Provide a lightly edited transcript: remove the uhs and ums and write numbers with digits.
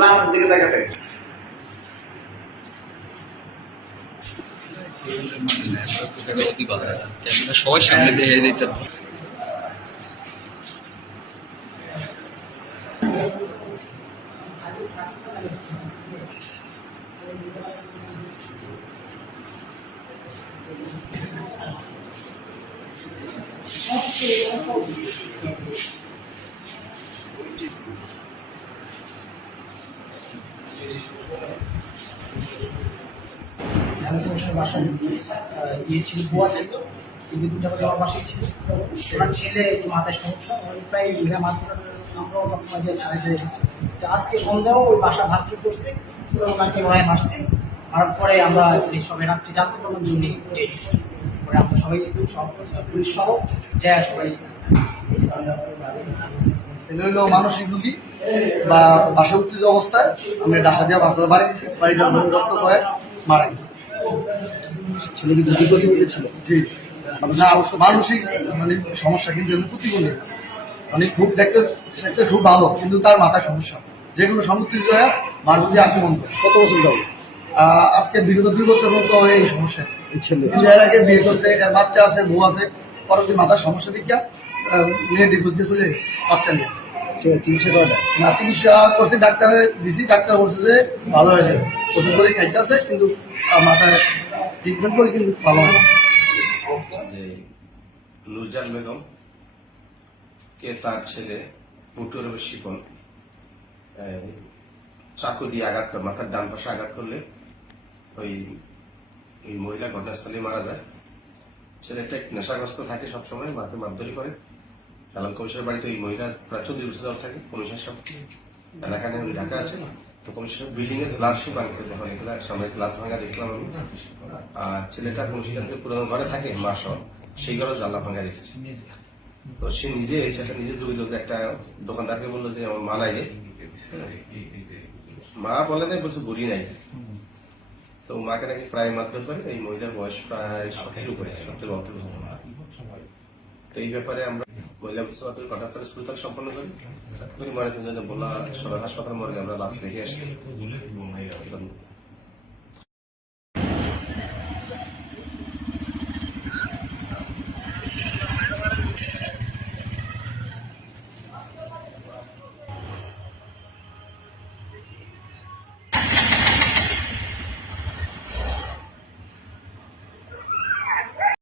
লাস্টের দিকে দেখাতে সবার সামনে দিয়ে দিতে বাসায় ইয়ে ছিল, বুয়া ছিল, কিন্তু দুটা আমার বাসায় ছিল। ওনার ছেলে একটু মাথায় সমস্যা, ওই প্রায় মেঘা মাত্রা আমরাও সবসময় যে ছাড়াতে। আজকে সন্ধ্যাও ওই বাসা ভাঙচুর করছে, ওনাকে ওরাই মারছে। মারার পরে আমরা এই সবাই রাত্রি জানতে পারলাম যে উনি ডেড। পরে আমরা সবাই পুলিশ সহ যায় সবাই হইল মানসিক রুগী বা বাসা উত্তেজিত অবস্থায় আমি ডাসা দিয়ে বাচ্চাদের বাড়ি দিচ্ছি, বাড়িটা রক্ত করে মারা গেছে। ছেলে কি প্রতিবন্ধী ছিল? জি, মানসিক মানে সমস্যা, কিন্তু প্রতিবন্ধী মানে খুব দেখতে খুব ভালো, কিন্তু তার মাথায় সমস্যা, যে কোনো সম্পত্তি হয়ে মার প্রতি আক্রমণ করে। কত বছর যাবে? আজকে বিগত 2 বছর মতো এই সমস্যা। এই ছেলে এর আগে বিয়ে করছে, এর বাচ্চা আছে, বউ আছে, পরবর্তী মাথার সমস্যা দেখিয়া মেয়ে ডিভোর্স দিয়ে চলে গেছে বাচ্চা নিয়ে। চিকিৎসা করা না, চিকিৎসা করছে, ডাক্তারের দিছি, ডাক্তার বলছে যে ভালো হয়ে যাবে, ওষুধ করে খাইতে আছে, কিন্তু মাথায় ট্রিটমেন্ট করে কিন্তু ভালো হয়। নুরজান বেগম কে তার ছেলে মুটুর শিকল চাকু দিয়ে আঘাত করে, মাথার ডান পাশে আঘাত করলে ওই মহিলা ঘটনাস্থলে মারা যায়। ছেলেটা নেশাগ্রস্ত থাকে, সবসময় মাকে মারধরি করে। হেলাল কমিশনের বাড়িতে ওই মহিলা প্রায় 14 বছর যাওয়া থাকে। কমিশন সব এলাকায় ওই ঢাকা আছে, তো কমিশন বিল্ডিং এর গ্লাস ভাঙছে, যখন এগুলা সামনে গ্লাস ভাঙা দেখলাম আমি। আর ছেলেটা কমিশন পুরোনো ঘরে থাকে, মা সহ, সেই ঘরে জানলা ভাঙা দেখছি। তো সে নিজে সেটা নিজে জড়িল, যে একটা দোকানদারকে বললো যে আমার মা নাই, মা বলে নাই, বলছে বুড়ি নাই। তো মাকে নাকি প্রায় মারধর করে। এই মহিলার বয়স প্রায় 70 উপরে, 70-72 বছর। তো এই ব্যাপারে আমরা মহিলা বিশ্ববিদ্যালয় ঘটনাস্থলে সুলতান সম্পন্ন করি। মনে তিনজনে বললা সদর হাসপাতাল মর্গে আমরা লাশ রেখে আসছি।